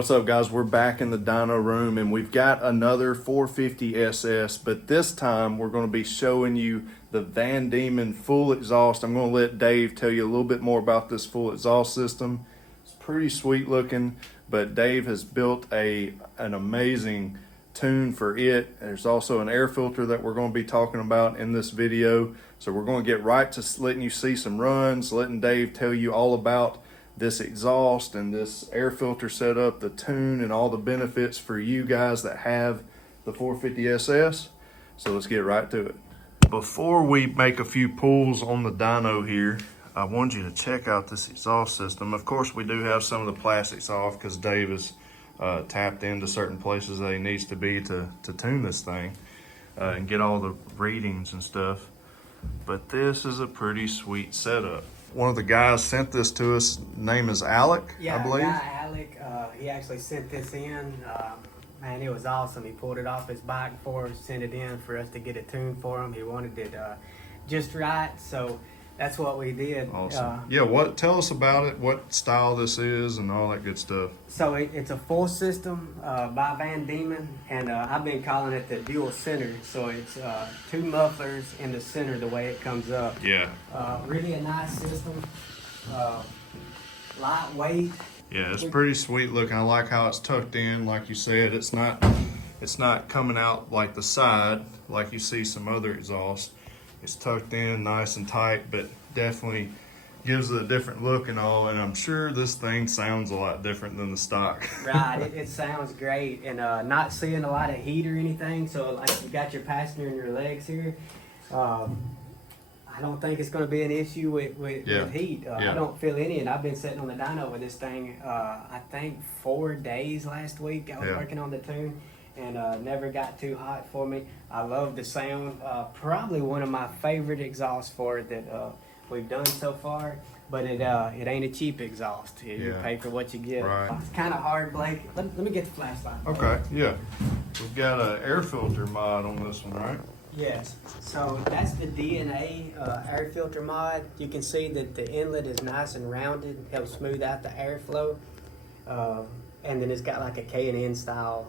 What's up, guys? We're back in the dyno room and we've got another 450SS, but this time we're going to be showing you the Vandemon full exhaust. I'm going to let Dave tell you a little bit more about this full exhaust system. It's pretty sweet looking, but Dave has built an amazing tune for it. There's also an air filter that we're going to be talking about in this video. So we're going to get right to letting you see some runs, letting Dave tell you all about this exhaust and this air filter setup, the tune, and all the benefits for you guys that have the 450SS. So let's get right to it. Before we make a few pulls on the dyno here, I want you to check out this exhaust system. Of course, we do have some of the plastics off because Dave is tapped into certain places that he needs to be to tune this thing and get all the readings and stuff. But this is a pretty sweet setup. One of the guys sent this to us. Name is Alec, yeah, I believe. Yeah, Alec. He actually sent this in. Man, it was awesome. He pulled it off his bike for us, sent it in for us to get it tuned for him. He wanted it just right, so that's what we did. Awesome. Tell us about it, what style this is and all that good stuff. So it's a full system by Vandemon, and I've been calling it the dual center. So it's two mufflers in the center the way it comes up. Yeah. Really a nice system, lightweight. Yeah, it's pretty sweet looking. I like how it's tucked in. Like you said, it's not coming out like the side like you see some other exhausts. It's tucked in nice and tight, but definitely gives it a different look and all. And I'm sure this thing sounds a lot different than the stock. Right, it sounds great, and not seeing a lot of heat or anything. So like you got your passenger and your legs here. I don't think it's going to be an issue with heat. I don't feel any, and I've been sitting on the dyno with this thing, I think 4 days last week. I was working on the tune, and never got too hot for me. I love the sound. Probably one of my favorite exhausts for it that we've done so far, but it ain't a cheap exhaust. You pay for what you get. Right. It's kind of hard, Blake. Let me get the flashlight. Okay, yeah. We've got an air filter mod on this one, right? Yes, so that's the DNA air filter mod. You can see that the inlet is nice and rounded, helps smooth out the airflow. And then it's got like a K&N style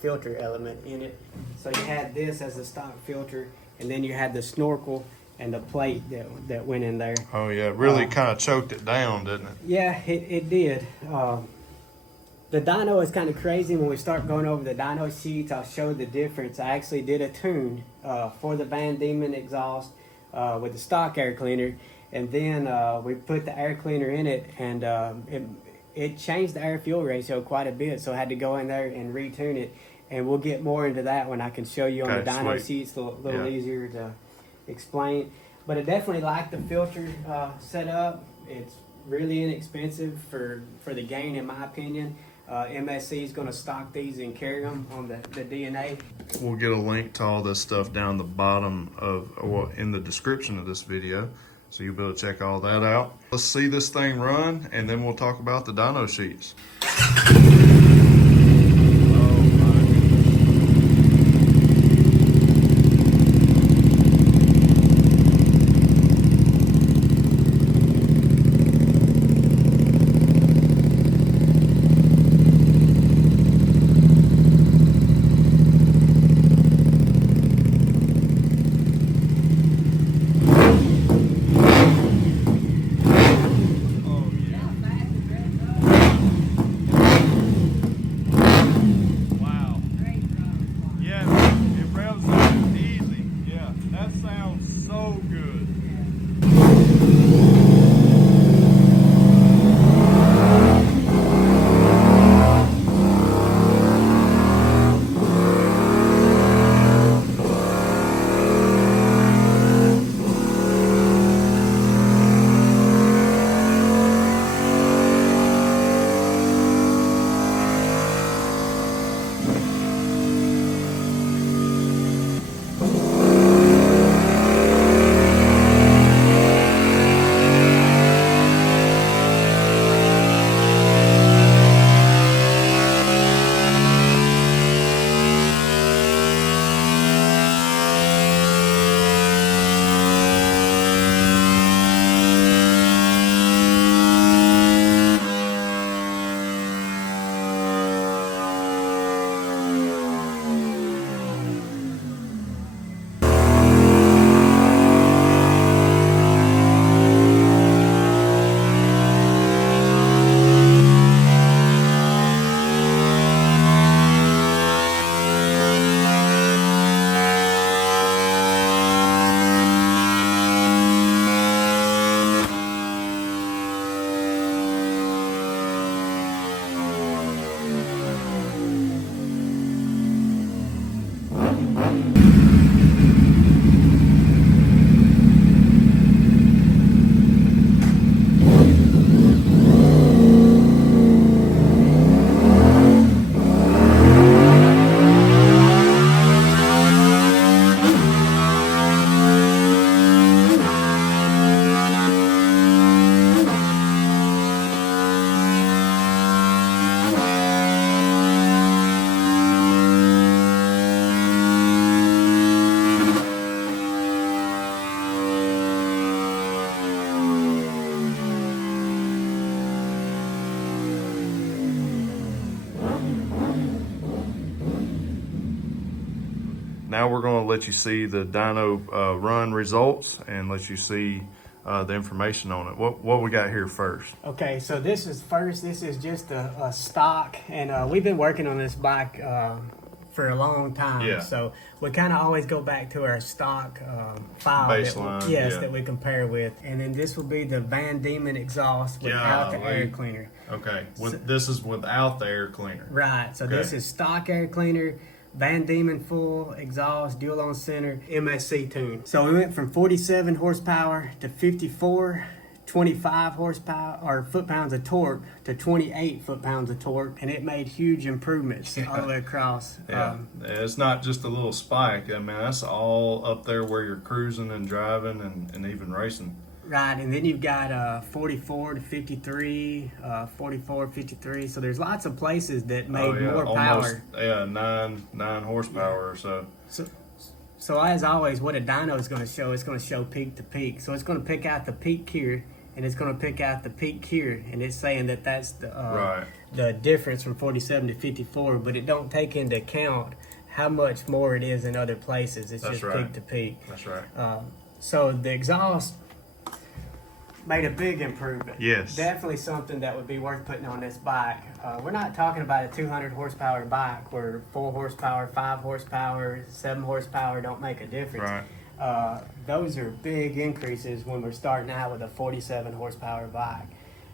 filter element in it. So you had this as a stock filter, and then you had the snorkel and the plate that went in there. Oh yeah, it really kind of choked it down, didn't it? Yeah, it did. The dyno is kind of crazy. When we start going over the dyno sheets, I'll show the difference. I actually did a tune for the Vandemon exhaust with the stock air cleaner, and then we put the air cleaner in it, and it changed the air-fuel ratio quite a bit, so I had to go in there and retune it, and we'll get more into that when I can show you on the dyno sheets. A little easier to explain. But I definitely like the filter setup. It's really inexpensive for the gain, in my opinion. MSC is going to stock these and carry them on the DNA. We'll get a link to all this stuff down the bottom in the description of this video, so you'll be able to check all that out. Let's see this thing run, and then we'll talk about the dyno sheets. now we're going to let you see the dyno run results and let you see the information on it. What we got here first? Okay, so this is just a stock, and we've been working on this bike for a long time. Yeah. So we kind of always go back to our stock file Baseline, that we compare with, and then this will be the Vandemon exhaust without the air cleaner. Okay, this is without the air cleaner. Right. So this is stock air cleaner. Vandemon full exhaust, dual on center, MSC Tune. So we went from 47 horsepower to 54, 25 horsepower or foot-pounds of torque to 28 foot-pounds of torque, and it made huge improvements all the way across. Yeah, it's not just a little spike. I mean, that's all up there where you're cruising and driving and even racing. Right, and then you've got 44 to 53, 44, 53. So there's lots of places that made more power. Yeah, nine horsepower or so. So as always, what a dyno is going to show, it's going to show peak to peak. So it's going to pick out the peak here, and it's going to pick out the peak here, and it's saying that that's the difference from 47 to 54, but it don't take into account how much more it is in other places. It's just peak to peak. That's right. So the exhaust made a big improvement. Yes. Definitely something that would be worth putting on this bike. We're not talking about a 200 horsepower bike where 4 horsepower, 5 horsepower, 7 horsepower don't make a difference. Right. Those are big increases when we're starting out with a 47 horsepower bike.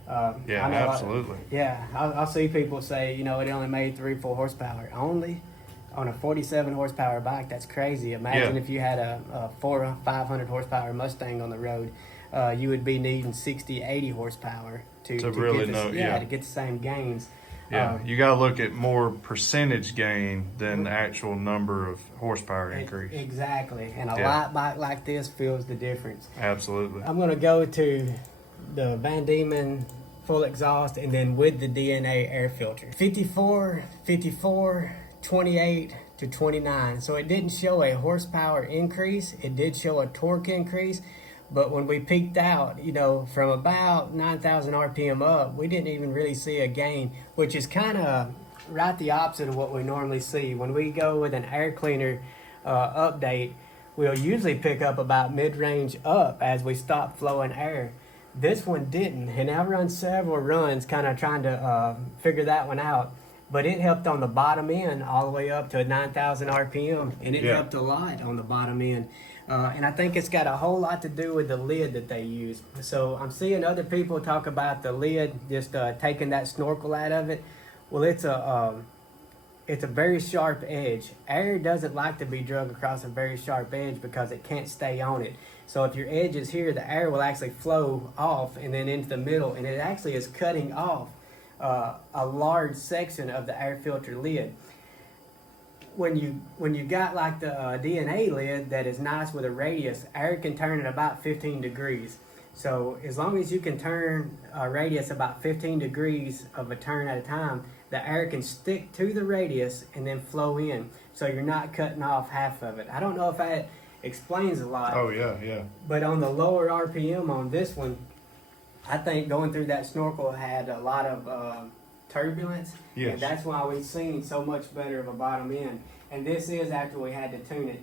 Absolutely. I'll see people say, it only made 3-4 horsepower. Only on a 47 horsepower bike, that's crazy. Imagine if you had a 400 or 500 horsepower Mustang on the road. You would be needing 60, 80 horsepower to really to get the same gains. Yeah, you got to look at more percentage gain than the actual number of horsepower increase. Exactly, and a light bike like this feels the difference. Absolutely. I'm going to go to the Vandemon full exhaust and then with the DNA air filter. 54, 28 to 29. So it didn't show a horsepower increase. It did show a torque increase. But when we peaked out, from about 9,000 RPM up, we didn't even really see a gain, which is kind of right the opposite of what we normally see. When we go with an air cleaner update, we'll usually pick up about mid-range up as we stop flowing air. This one didn't, and I run several runs kind of trying to figure that one out. But it helped on the bottom end all the way up to 9,000 RPM, and it helped a lot on the bottom end. And I think it's got a whole lot to do with the lid that they use. So I'm seeing other people talk about the lid, just taking that snorkel out of it. Well, it's a very sharp edge. Air doesn't like to be drug across a very sharp edge because it can't stay on it. So if your edge is here, the air will actually flow off and then into the middle, and it actually is cutting off a large section of the air filter lid. When you got like the DNA lid that is nice with a radius, air can turn at about 15 degrees. So as long as you can turn a radius about 15 degrees of a turn at a time, the air can stick to the radius and then flow in. So you're not cutting off half of it. I don't know if that explains a lot. Oh yeah. But on the lower RPM on this one, I think going through that snorkel had a lot of turbulence. Yes. And that's why we've seen so much better of a bottom end. And this is after we had to tune it.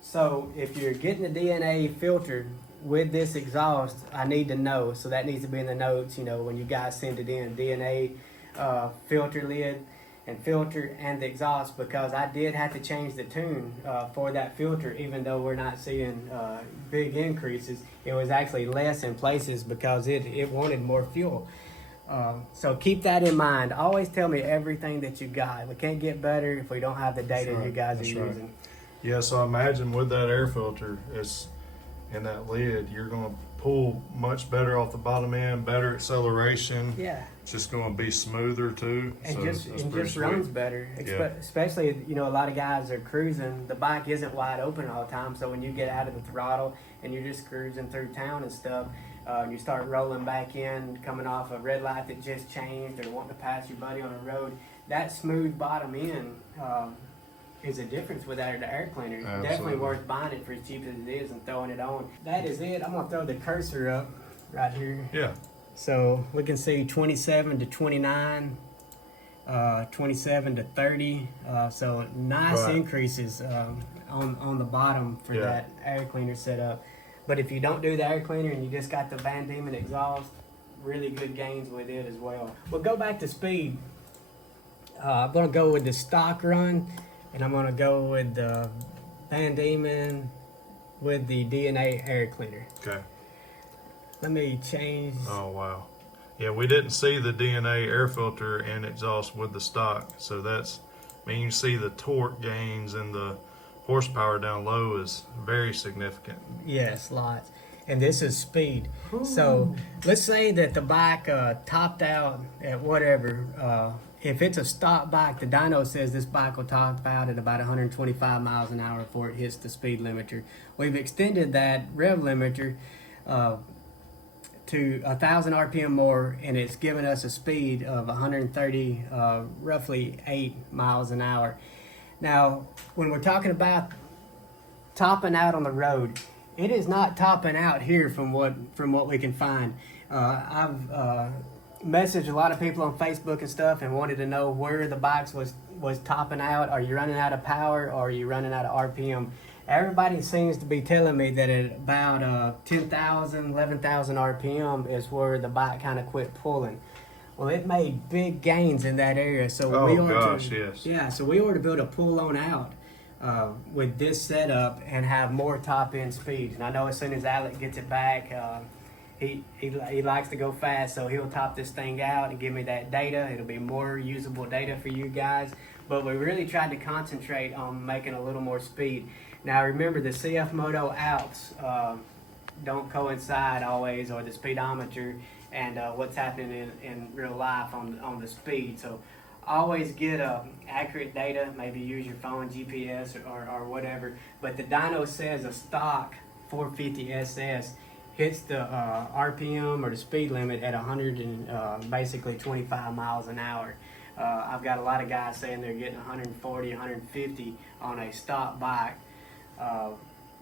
So if you're getting the DNA filtered with this exhaust, I need to know. So that needs to be in the notes, when you guys send it in. DNA filter lid and filter and the exhaust, because I did have to change the tune for that filter, even though we're not seeing big increases. It was actually less in places because it wanted more fuel. So keep that in mind. Always tell me everything that you got. We can't get better if we don't have the data you guys are using. Yeah, so imagine with that air filter, it's in that lid, you're going to pull much better off the bottom end, better acceleration. Yeah. It's just going to be smoother too. And so just runs better. Especially, a lot of guys are cruising. The bike isn't wide open all the time. So when you get out of the throttle and you're just cruising through town and stuff, you start rolling back in, coming off a red light that just changed or wanting to pass your buddy on the road, that smooth bottom end is a difference without the air cleaner. Absolutely. Definitely worth buying it for as cheap as it is and throwing it on. That is it. I'm going to throw the cursor up right here. Yeah. So we can see 27 to 29. 27 to 30. So nice Right. increases on the bottom for that air cleaner setup. But if you don't do the air cleaner and you just got the Vandemon exhaust, really good gains with it as well. We'll go back to speed. I'm going to go with the stock run, and I'm going to go with the Vandemon with the DNA air cleaner. Okay. Let me change. Oh, wow. Yeah, we didn't see the DNA air filter and exhaust with the stock. So that's, I mean, you see the torque gains and the horsepower down low is very significant. Yes, lots. And this is speed. So let's say that the bike topped out at whatever. If it's a stock bike, the dyno says this bike will top out at about 125 miles an hour before it hits the speed limiter. We've extended that rev limiter to 1,000 RPM more, and it's given us a speed of 130, roughly 8 miles an hour. Now, when we're talking about topping out on the road, it is not topping out here from what we can find. I've messaged a lot of people on Facebook and stuff and wanted to know where the bikes was topping out. Are you running out of power, or are you running out of RPM? Everybody seems to be telling me that at about 10,000, 11,000 RPM is where the bike kind of quit pulling. Well, it made big gains in that area, so so we ought to be able to pull on out with this setup and have more top end speeds. And I know as soon as Alec gets it back, he likes to go fast, so he'll top this thing out and give me that data. It'll be more usable data for you guys. But we really tried to concentrate on making a little more speed. Now remember, the CFMOTO outs don't coincide always, or the speedometer and what's happening in real life on the speed. So always get accurate data. Maybe use your phone GPS or whatever. But the dyno says a stock 450SS hits the RPM or the speed limit at 100 and basically 25 miles an hour. I've got a lot of guys saying they're getting 140, 150 on a stock bike.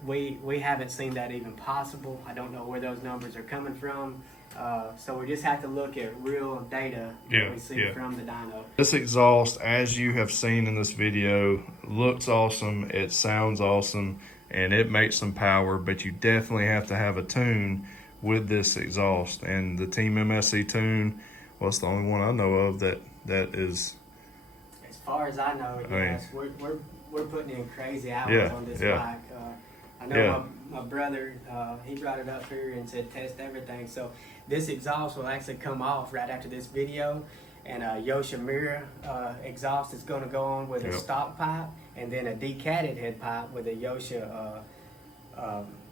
We haven't seen that even possible. I don't know where those numbers are coming from. So we just have to look at real data that we see from the dyno. This exhaust, as you have seen in this video, looks awesome, it sounds awesome, and it makes some power, but you definitely have to have a tune with this exhaust. And the Team MSC Tune, well, it's the only one I know of that is... As far as I know, yes, we're putting in crazy hours on this bike. I know my brother, he brought it up here and said test everything. So this exhaust will actually come off right after this video, and Yosha mirror exhaust is going to go on with a stock pipe, and then a decatted head pipe with a Yosha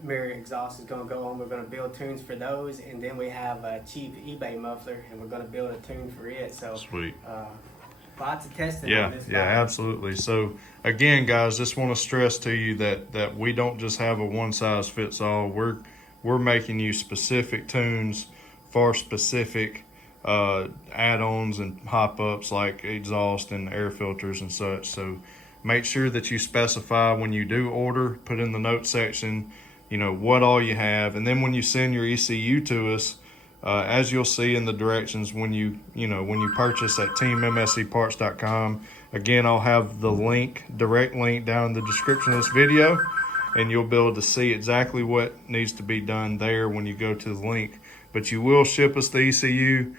mirror exhaust is going to go on. We're going to build tunes for those, and then we have a cheap eBay muffler, and we're going to build a tune for it. So sweet. Lots of testing on this bike. Absolutely. So again, guys, just want to stress to you that we don't just have a one size fits all. We're making you specific tunes for specific add-ons and hop-ups like exhaust and air filters and such. So make sure that you specify when you do order, put in the note section, you know, what all you have. And then when you send your ECU to us, as you'll see in the directions when you purchase at teammscparts.com, again, I'll have the direct link down in the description of this video, and you'll be able to see exactly what needs to be done there when you go to the link. But you will ship us the ECU.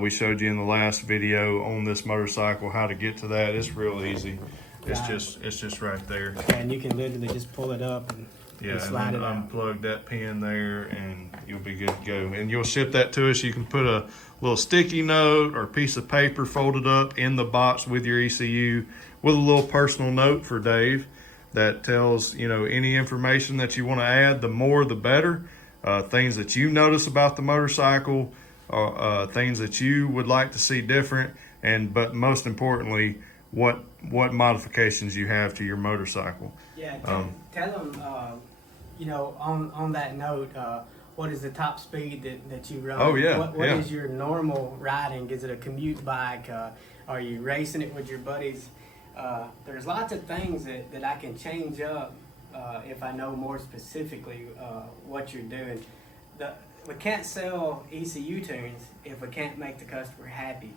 We showed you in the last video on this motorcycle how to get to that. It's real easy. It's just right there. And you can literally just pull it up and slide it out. Unplug that pin there, and you'll be good to go. And you'll ship that to us. You can put a little sticky note or piece of paper folded up in the box with your ECU with a little personal note for Dave that tells, you know, any information that you want to add. The more the better. Things that you notice about the motorcycle, things that you would like to see different, but most importantly, what modifications you have to your motorcycle. Yeah, tell them, you know, on that note, what is the top speed that you run? Oh, yeah. What is your normal riding? Is it a commute bike? Are you racing it with your buddies? There's lots of things that I can change up if I know more specifically what you're doing. We can't sell ECU tunes if we can't make the customer happy.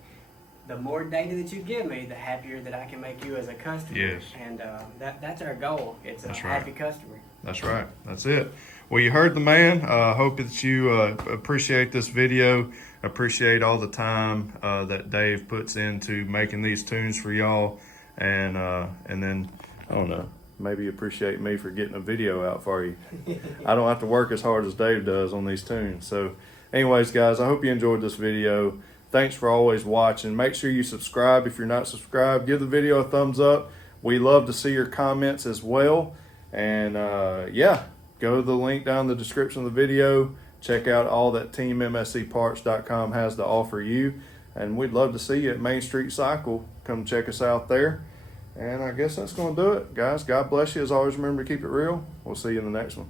the more data that you give me, the happier that I can make you as a customer. Yes. And that's our goal. It's a That's happy right. customer. That's right. That's it. Well, you heard the man. Hope that you appreciate this video. Appreciate all the time that Dave puts into making these tunes for y'all, and then I don't know, maybe appreciate me for getting a video out for you. I don't have to work as hard as Dave does on these tunes. So, anyways, guys, I hope you enjoyed this video. Thanks for always watching. Make sure you subscribe if you're not subscribed. Give the video a thumbs up. We love to see your comments as well. And yeah, go to the link down in the description of the video. Check out all that TeamMSCParts.com has to offer you. And we'd love to see you at Main Street Cycle. Come check us out there. And I guess that's going to do it. Guys, God bless you. As always, remember to keep it real. We'll see you in the next one.